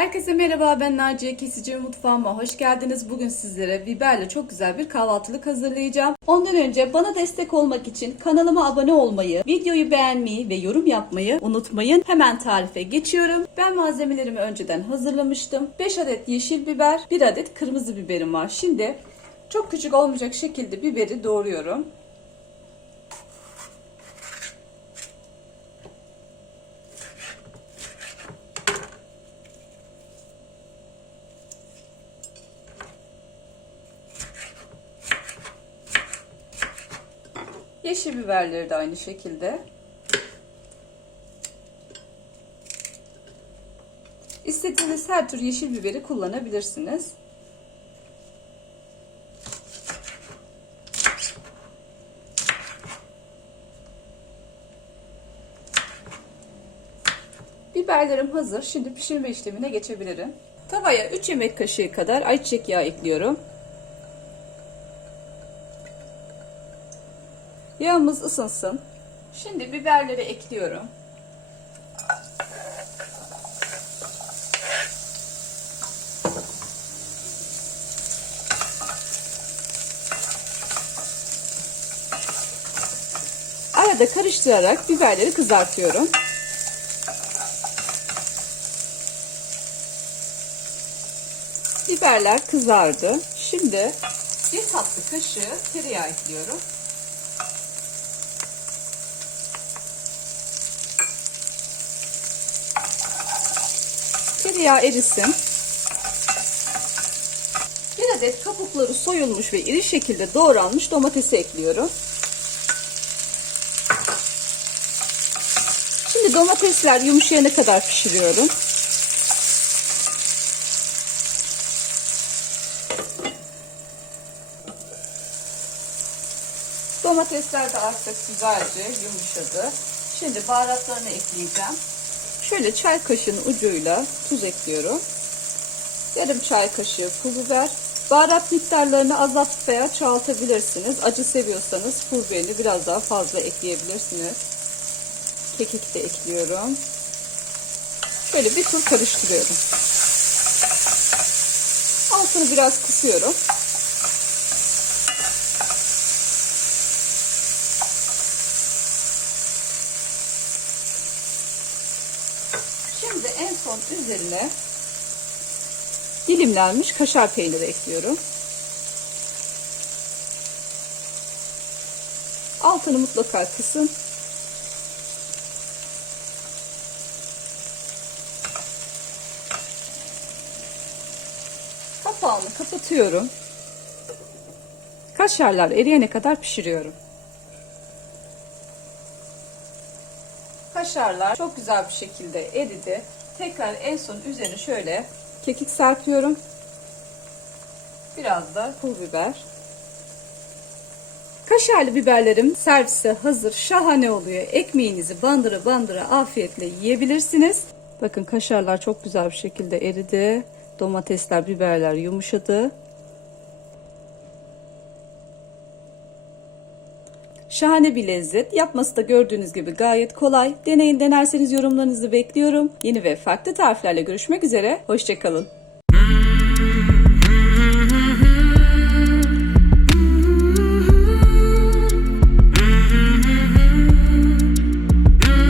Herkese merhaba ben Naciye Kesici Mutfağıma hoş geldiniz. Bugün sizlere biberle çok güzel bir kahvaltılık hazırlayacağım. Ondan önce bana destek olmak için kanalıma abone olmayı, videoyu beğenmeyi ve yorum yapmayı unutmayın. Hemen tarife geçiyorum. Ben malzemelerimi önceden hazırlamıştım. 5 adet yeşil biber, 1 adet kırmızı biberim var. Şimdi çok küçük olmayacak şekilde biberi doğruyorum. Yeşil biberleri de aynı şekilde. İstediğiniz her tür yeşil biberi kullanabilirsiniz. Biberlerim hazır. Şimdi pişirme işlemine geçebilirim. Tavaya 3 yemek kaşığı kadar ayçiçek yağı ekliyorum. Yağımız ısınsın. Şimdi biberleri ekliyorum. Arada karıştırarak biberleri kızartıyorum. Biberler kızardı. Şimdi bir tatlı kaşığı tereyağı ekliyorum. Tereyağı erisin. Bir adet kabukları soyulmuş ve iri şekilde doğranmış domatesi ekliyorum. Şimdi domatesler yumuşayana kadar pişiriyorum. Domatesler de artık güzelce yumuşadı. Şimdi baharatlarını ekleyeceğim. Şöyle çay kaşığının ucuyla tuz ekliyorum. Yarım çay kaşığı pul biber. Baharat miktarlarını azaltıp veya çoğaltabilirsiniz. Acı seviyorsanız pul biberi biraz daha fazla ekleyebilirsiniz. Kekik de ekliyorum. Şöyle bir tur karıştırıyorum. Altını biraz kısıyorum. Şimdi en son üzerine dilimlenmiş kaşar peyniri ekliyorum. Altını mutlaka kısın. Kapağını kapatıyorum. Kaşarlar eriyene kadar pişiriyorum. Kaşarlar çok güzel bir şekilde eridi. Tekrar en son üzerine şöyle kekik serpiyorum. Biraz da pul biber. Kaşarlı biberlerim servise hazır. Şahane oluyor. Ekmeğinizi bandıra bandıra afiyetle yiyebilirsiniz. Bakın kaşarlar çok güzel bir şekilde eridi. Domatesler, biberler yumuşadı. Şahane bir lezzet. Yapması da gördüğünüz gibi gayet kolay. Deneyin denerseniz yorumlarınızı bekliyorum. Yeni ve farklı tariflerle görüşmek üzere. Hoşçakalın.